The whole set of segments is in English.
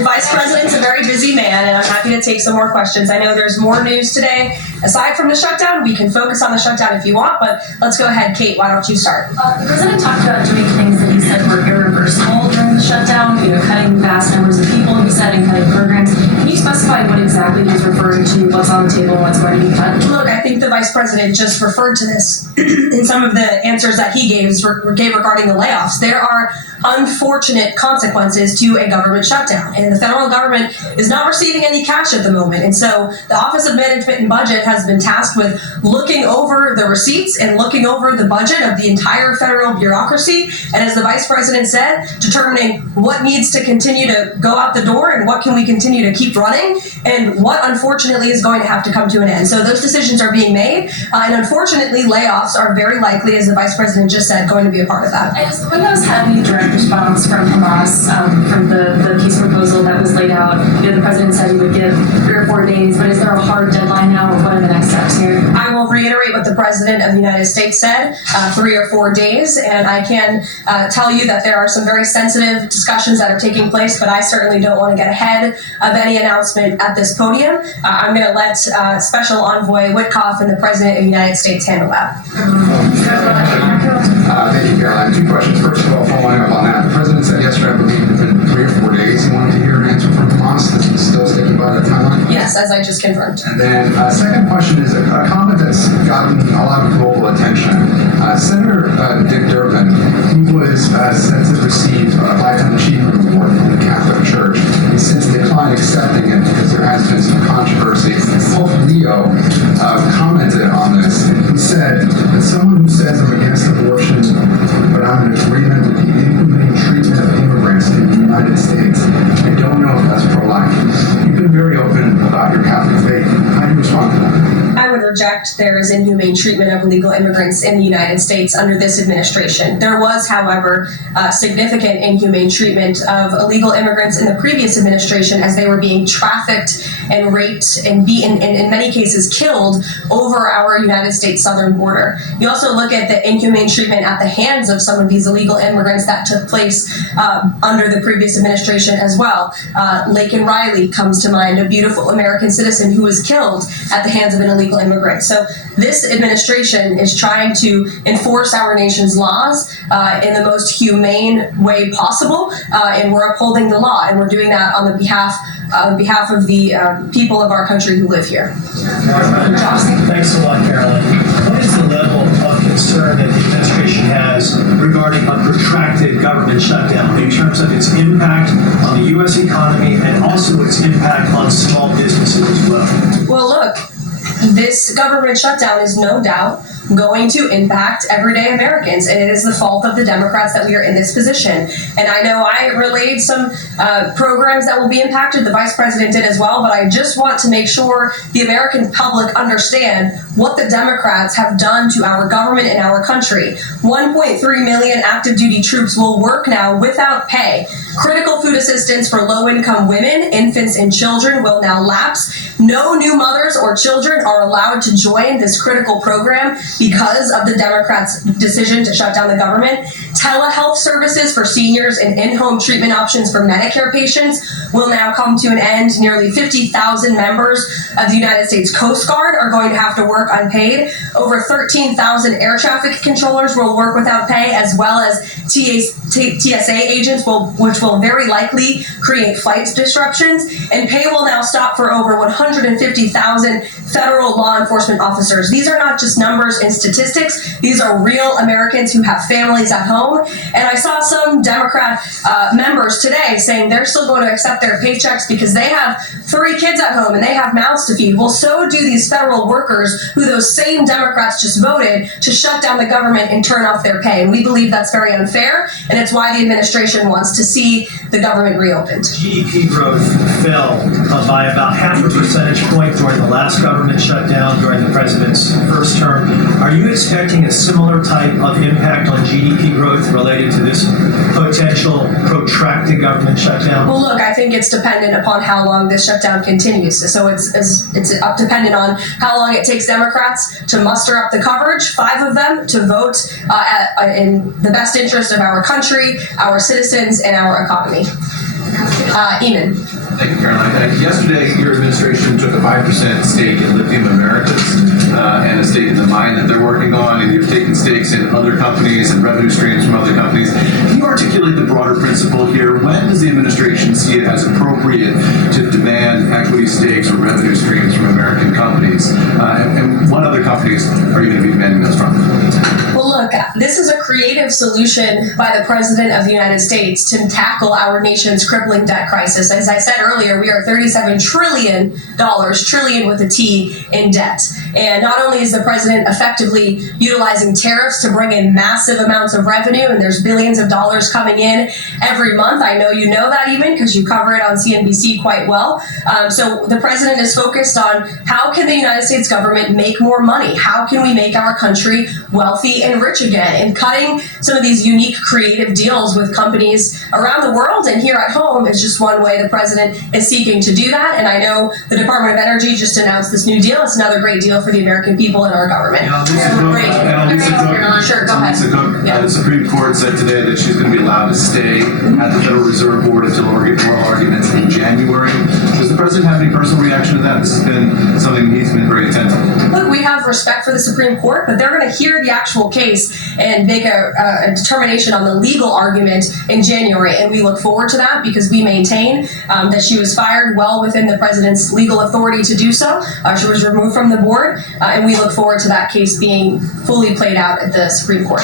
Vice President's a very busy man, and I'm happy to take some more questions. I know there's more news today. Aside from the shutdown, we can focus on the shutdown if you want, but let's go ahead. Kate, why don't you start? The President talked about doing things that he said were irreversible during the shutdown, cutting vast numbers of people, he said, and cutting programs. Can you specify what exactly he's referring to, what's on the table, and what's going to be cut? Look, I think the Vice President just referred to this in some of the answers that he gave regarding the layoffs. There are unfortunate consequences to a government shutdown, and the federal government is not receiving any cash at the moment. And so the Office of Management and Budget has been tasked with looking over the receipts and looking over the budget of the entire federal bureaucracy. And as the Vice President said, determining what needs to continue to go out the door and what can we continue to keep running and what unfortunately is going to have to come to an end. So those decisions are being made, and unfortunately layoffs are very likely, as the Vice President just said, going to be a part of that. And has the White House had any direct response from Hamas from the peace proposal that was laid out? The President said he would give 3 or 4 days, but is there a hard deadline now, or what are the next steps here? I will reiterate what the President of the United States said, 3 or 4 days, and I can tell you that there are some very sensitive discussions that are taking place, but I certainly don't want to get ahead of any announcement at this podium. I'm going to let Special Envoy Witkoff and the President of the United States handle that. Thank you, Caroline. 2 questions. First of all, following up on that, the President said yesterday, I believe, within 3 or 4 days, he wanted to hear an answer from Hamas. Is he still sticking by that timeline? Yes, as I just confirmed. And then second question is a comment that's gotten a lot of global attention. Senator Dick Durbin, he was said to receive a Lifetime Achievement Award from the Catholic Church. He since declined accepting it because there has been some controversy. Pope Leo commented on this. He said that someone who says I'm against abortion, but I'm in agreement with the inhumane treatment of immigrants in the United States, I don't know if that's pro-life. You've been very open about your Catholic faith. How do you respond to that? I would reject there is inhumane treatment of illegal immigrants in the United States under this administration. There was, however, significant inhumane treatment of illegal immigrants in the previous administration as they were being trafficked and raped and beaten and in many cases killed over our United States southern border. You also look at the inhumane treatment at the hands of some of these illegal immigrants that took place under the previous administration as well. Laken Riley comes to mind, a beautiful American citizen who was killed at the hands of an illegal immigrant. So this administration is trying to enforce our nation's laws in the most humane way possible, and we're upholding the law, and we're doing that on behalf of the people of our country who live here. Thanks a lot, Caroline. What is the level of concern that the administration has regarding a protracted government shutdown in terms of its impact on the U.S. economy and also its impact on small businesses as well? Well, look, this government shutdown is no doubt going to impact everyday Americans, and it is the fault of the Democrats that we are in this position. And I know I relayed some programs that will be impacted, the Vice President did as well, but I just want to make sure the American public understand what the Democrats have done to our government and our country. 1.3 million active duty troops will work now without pay. Critical food assistance for low-income women, infants, and children will now lapse. No new mothers or children are allowed to join this critical program because of the Democrats' decision to shut down the government. Telehealth services for seniors and in-home treatment options for Medicare patients will now come to an end. Nearly 50,000 members of the United States Coast Guard are going to have to work unpaid. Over 13,000 air traffic controllers will work without pay, as well as TSA agents, which will very likely create flight disruptions. And pay will now stop for over 150,000 federal law enforcement officers. These are not just numbers and statistics. These are real Americans who have families at home. And I saw some Democrat members today saying they're still going to accept their paychecks because they have 3 kids at home and they have mouths to feed. Well, so do these federal workers who those same Democrats just voted to shut down the government and turn off their pay. And we believe that's very unfair, and it's why the administration wants to see the government reopened. GDP growth fell by about 0.5 percentage point during the last government shutdown during the president's first term. Are you expecting a similar type of impact on GDP growth related to this potential protracted government shutdown? Well, look, I think it's dependent upon how long this shutdown continues. So it's dependent on how long it takes Democrats to muster up the coverage, 5 of them, to vote in the best interest of our country, our citizens, and our economy. Eamon. Thank you, Caroline. Yesterday, your administration took a 5% stake in Lithium Americas and a stake in the mine that they're working on, and you're taking stakes in other companies and revenue streams from other companies. Can you articulate the broader principle here? When does the administration see it as appropriate to demand equity stakes or revenue streams from American companies? And what other companies are you going to be demanding those from? Well, look, this is a creative solution by the President of the United States to tackle our nation's crippling debt crisis. As I said earlier, we are $37 trillion, trillion with a T, in debt. And not only is the President effectively utilizing tariffs to bring in massive amounts of revenue, and there's billions of dollars coming in every month. I know you know that even because you cover it on CNBC quite well. So the President is focused on how can the United States government make more money? How can we make our country wealthy and rich again? And cutting some of these unique creative deals with companies around the world and here at home is just one way the President is seeking to do that. And I know the Department of Energy just announced this new deal. It's another great deal for the American people and our government. Sure, go ahead. The Supreme Court said today that she's going to be allowed to stay at the Federal Reserve Board until oral arguments in January. Does the President have any personal reaction to that? This has been something he's been very attentive to. Look, we have respect for the Supreme Court, but they're going to hear the actual case and make a determination on the legal argument in January. And we look forward to that because we maintain that she was fired well within the President's legal authority to do so. She was removed from the board, and we look forward to that case being fully played out at the Supreme Court.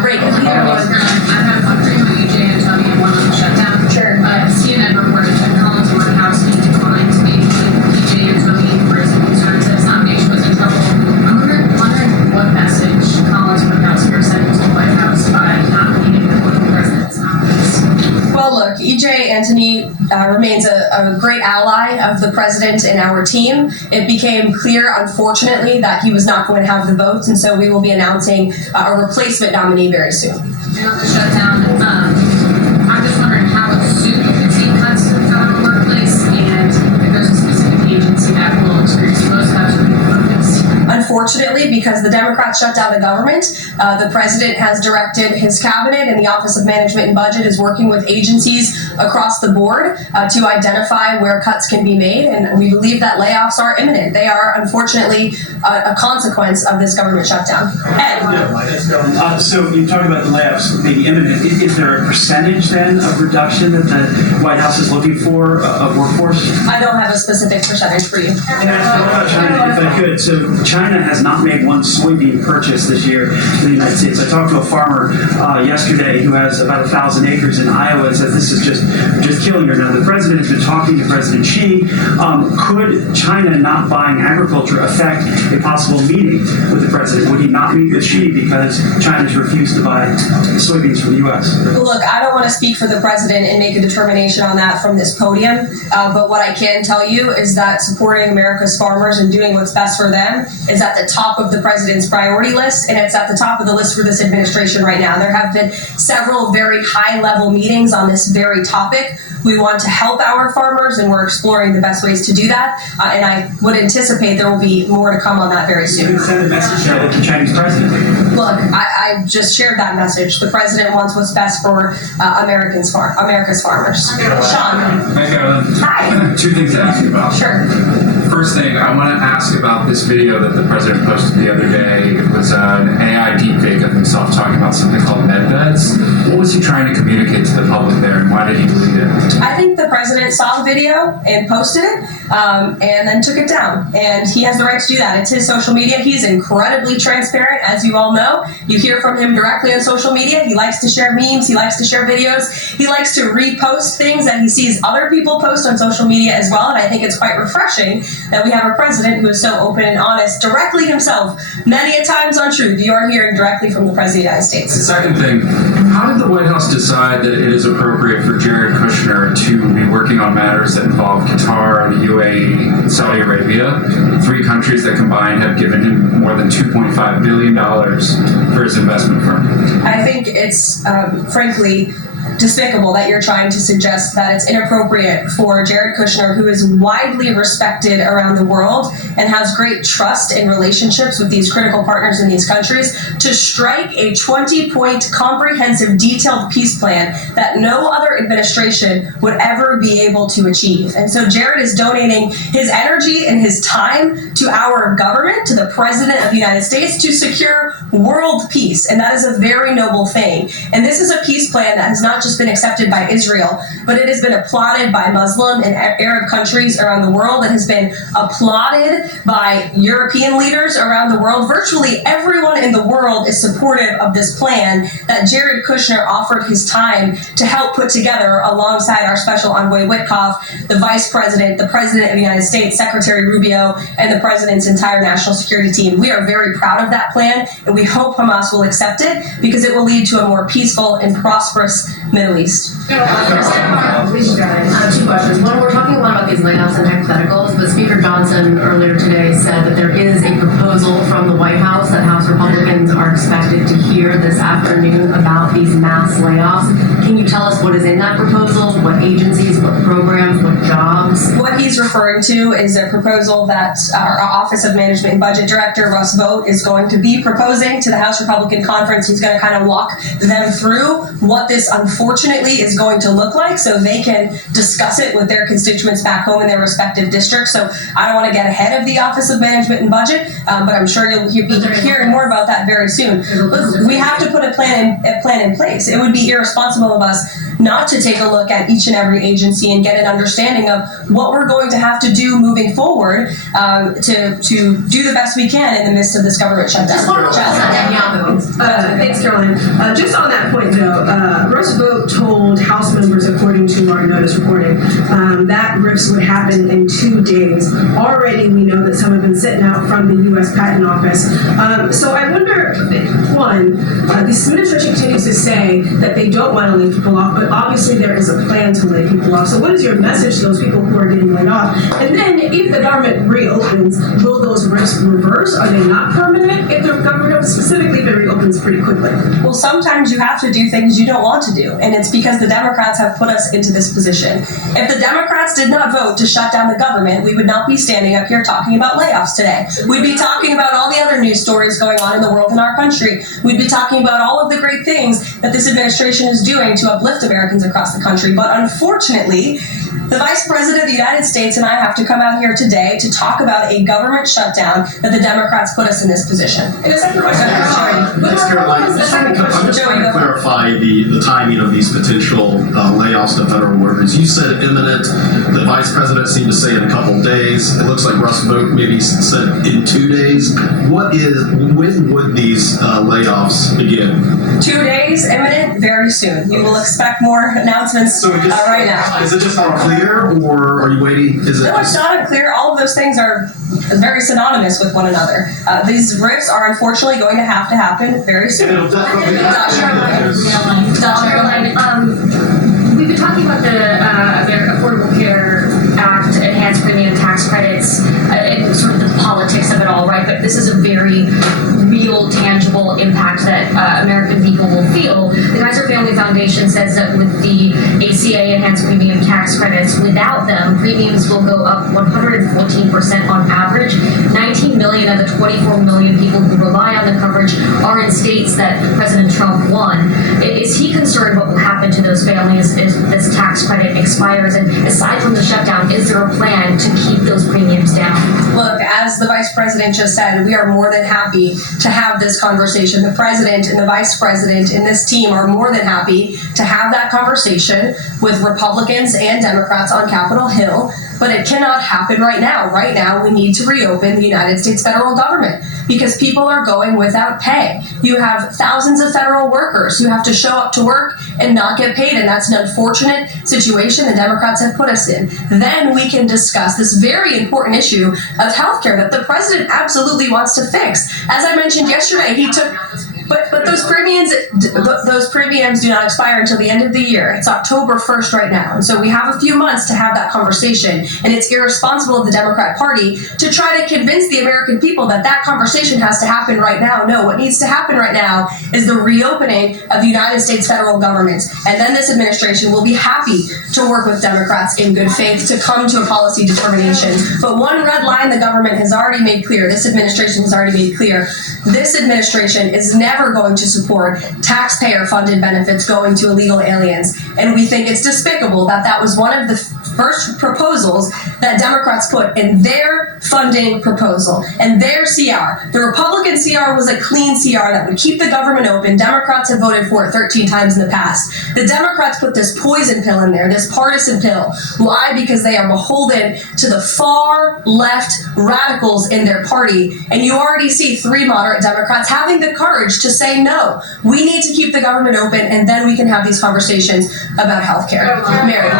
Great. I have one for you, EJ and Tony, and one on the shutdown. Sure. CNN reported that Collins White House declined to make EJ and Tony for his concerns that his nomination was in trouble. I'm wondering what message Collins White House are sending to the White House by not meeting with one of the president's nominees. Well, look, EJ Antony remains a great ally of the President and our team. It became clear, unfortunately, that he was not going to have the votes, and so we will be announcing a replacement nominee very soon. And on the shutdown, I'm just wondering how soon you could see cuts to the federal workplace, and if there's a specific agency that will experience most cuts or be focused. Unfortunately, because the Democrats shut down the government, the President has directed his cabinet, and the Office of Management and Budget is working with agencies across the board to identify where cuts can be made, and we believe that layoffs are imminent. They are, unfortunately, a consequence of this government shutdown. Ed? So you talked about the layoffs being imminent. Is there a percentage then of reduction that the White House is looking for of workforce? I don't have a specific percentage for you. Can I ask about China, if I could? So China has not made one soybean purchase this year in the United States. I talked to a farmer yesterday who has about 1,000 acres in Iowa and says this is just killing her. Now the president has been talking to President Xi. Could China not buying agriculture affect a possible meeting with the president? Would he not meet with Xi because China's refused to buy soybeans from the U.S.? Look, I don't want to speak for the president and make a determination on that from this podium, but what I can tell you is that supporting America's farmers and doing what's best for them is at the top of the president's priority list, and it's at the top of the list for this administration right now. There have been several very high-level meetings on this very topic. We want to help our farmers, and we're exploring the best ways to do that, and I would anticipate there will be more to come on that very soon. You can send a message to the Chinese president. Look, I just shared that message. The president wants what's best for America's farmers. Sean. Hi, Caroline. Hi. Two things to ask you about. Sure. First thing, I want to ask about this video that the president posted the other day. It was an AI deepfake of himself talking about something called med beds. What was he trying to communicate to the public there, and why did he delete it? I think the president saw the video and posted it, and then took it down. And he has the right to do that. It's his social media. He's incredibly transparent, as you all know. You hear from him directly on social media. He likes to share memes. He likes to share videos. He likes to repost things that he sees other people post on social media as well. And I think it's quite refreshing that we have a president who is so open and honest directly himself, many a times on Truth. You are hearing directly from the President of the United States. The second thing, how did the White House decide that it is appropriate for Jared Kushner to be working on matters that involve Qatar, the UAE, and Saudi Arabia, three countries that combined have given him more than $2.5 billion for his investment firm? I think it's, frankly, despicable that you're trying to suggest that it's inappropriate for Jared Kushner, who is widely respected around the world and has great trust in relationships with these critical partners in these countries, to strike a 20-point comprehensive detailed peace plan that no other administration would ever be able to achieve. And so Jared is donating his energy and his time to our government, to the President of the United States, to secure world peace. And that is a very noble thing. And this is a peace plan that has not just been accepted by Israel, but it has been applauded by Muslim and Arab countries around the world. It has been applauded by European leaders around the world. Virtually everyone in the world is supportive of this plan that Jared Kushner offered his time to help put together alongside our special envoy Witkoff, the Vice President, the President of the United States, Secretary Rubio, and the President's entire national security team. We are very proud of that plan, and we hope Hamas will accept it because it will lead to a more peaceful and prosperous Middle East. Two questions. One, we're talking a lot about these layoffs and hypotheticals, but Speaker Johnson earlier today said that there is a proposal from the White House that House Republicans are expected to hear this afternoon about these mass layoffs. Can you tell us what is in that proposal? What agencies, what programs, what jobs? What he's referring to is a proposal that our Office of Management and Budget Director, Russ Vought, is going to be proposing to the House Republican Conference. He's going to kind of walk them through what this unfortunately is going to look like so they can discuss it with their constituents back home in their respective districts. So I don't want to get ahead of the Office of Management and Budget, but I'm sure you'll be hearing more about that very soon. Look, we have to put a plan in place. It would be irresponsible of us not to take a look at each and every agency and get an understanding of what we're going to have to do moving forward to do the best we can in the midst of this government shutdown. Thanks, Caroline. Just on that point, though, Russ Vought told House members, according to Martin Notice reporting, that RIFs would happen in 2 days. Already, we know that some have been sitting out from the U.S. Patent Office. So I wonder, one, this administration continues to say that they don't want to lay people off, but obviously there is a plan to lay people off. So what is your message to those people who are getting laid off? And then, if the government reopens, will those RIFs reverse? Are they not permanent? If the government specifically reopens pretty quickly? Well, sometimes you have to do things you don't want to do, and it's because the Democrats have put us into this position. If the Democrats did not vote to shut down the government, we would not be standing up here talking about layoffs today. We'd be talking about all the other news stories going on in the world and our country. We'd be talking about all of the great things that this administration is doing to uplift Americans across the country. But unfortunately, the Vice President of the United States and I have to come out here today to talk about a government shutdown that the Democrats put us in this position. And a second question. Thanks, Caroline. I'm just trying to clarify the timing of these potential layoffs to federal workers. You said imminent. The Vice President seemed to say in a couple days. It looks like Russ Vought maybe said in 2 days. When would these layoffs begin? 2 days, imminent, very soon. You will expect more announcements right now. Is it just not clear, or are you waiting? No, it's not unclear. All of those things are very synonymous with one another. These RIFs are unfortunately going to happen very soon. Caroline, we've been talking about the Affordable Care Act, enhanced premium tax credits, and sort of the politics of it all, right? But this is a very real, tangible impact that American people will feel. The Kaiser Family Foundation says that with the ACA enhanced premium tax credits, without them, premiums will go up 114% on average. 19 million of the 24 million people who rely on the coverage are in states that President Trump won. Is he concerned what will happen to those families if this tax credit expires? And aside from the shutdown, is there a plan to keep those premiums down? Look, as the Vice President just said, we are more than happy to have this conversation. The President and the Vice President and this team are more than happy to have that conversation with Republicans and Democrats on Capitol Hill, but it cannot happen right now. Right now, we need to reopen the United States federal government because people are going without pay. You have thousands of federal workers who have to show up to work and not get paid, and that's an unfortunate situation the Democrats have put us in. Then we can discuss this very important issue of healthcare that the President absolutely wants to fix. As I mentioned yesterday, he took But those premiums do not expire until the end of the year. It's October 1st right now. And so we have a few months to have that conversation. And it's irresponsible of the Democrat Party to try to convince the American people that that conversation has to happen right now. No, what needs to happen right now is the reopening of the United States federal government. And then this administration will be happy to work with Democrats in good faith to come to a policy determination. But one red line the government has already made clear, this administration has already made clear, this administration is never going to support taxpayer-funded benefits going to illegal aliens. And we think it's despicable that that was one of the first proposals that Democrats put in their funding proposal and their CR. The Republican CR was a clean CR that would keep the government open. Democrats have voted for it 13 times in the past. The Democrats put this poison pill in there, this partisan pill. Why? Because they are beholden to the far left radicals in their party. And you already see 3 moderate Democrats having the courage to say no. We need to keep the government open, and then we can have these conversations about health care. Mary.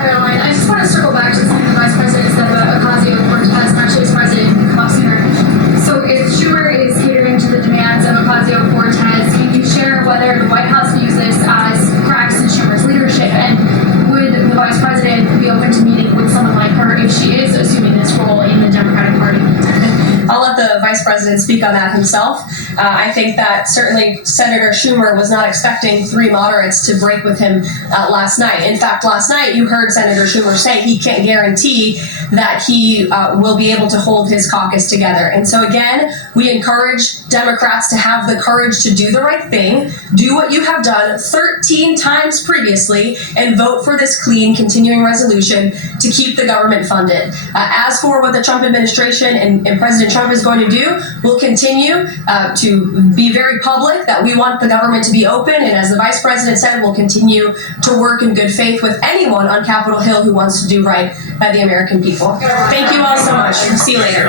Caroline, I just want to circle back to something the Vice President said about Ocasio-Cortez, actually as President come up sooner. So if Schumer is catering to the demands of Ocasio-Cortez, can you share whether the White House views this as cracks in Schumer's leadership, and would the Vice President be open to meeting with someone like her if she is assuming this role in the Democratic Party? I'll let the Vice President speak on that himself. I think that certainly Senator Schumer was not expecting 3 moderates to break with him last night. In fact, last night you heard Senator Schumer say he can't guarantee that he will be able to hold his caucus together. And so again, we encourage Democrats to have the courage to do the right thing, do what you have done 13 times previously, and vote for this clean continuing resolution to keep the government funded. As for what the Trump administration and President Trump is going to do, we'll continue to be very public that we want the government to be open, and as the Vice President said, we'll continue to work in good faith with anyone on Capitol Hill who wants to do right by the American people. Thank you all so much. See you later.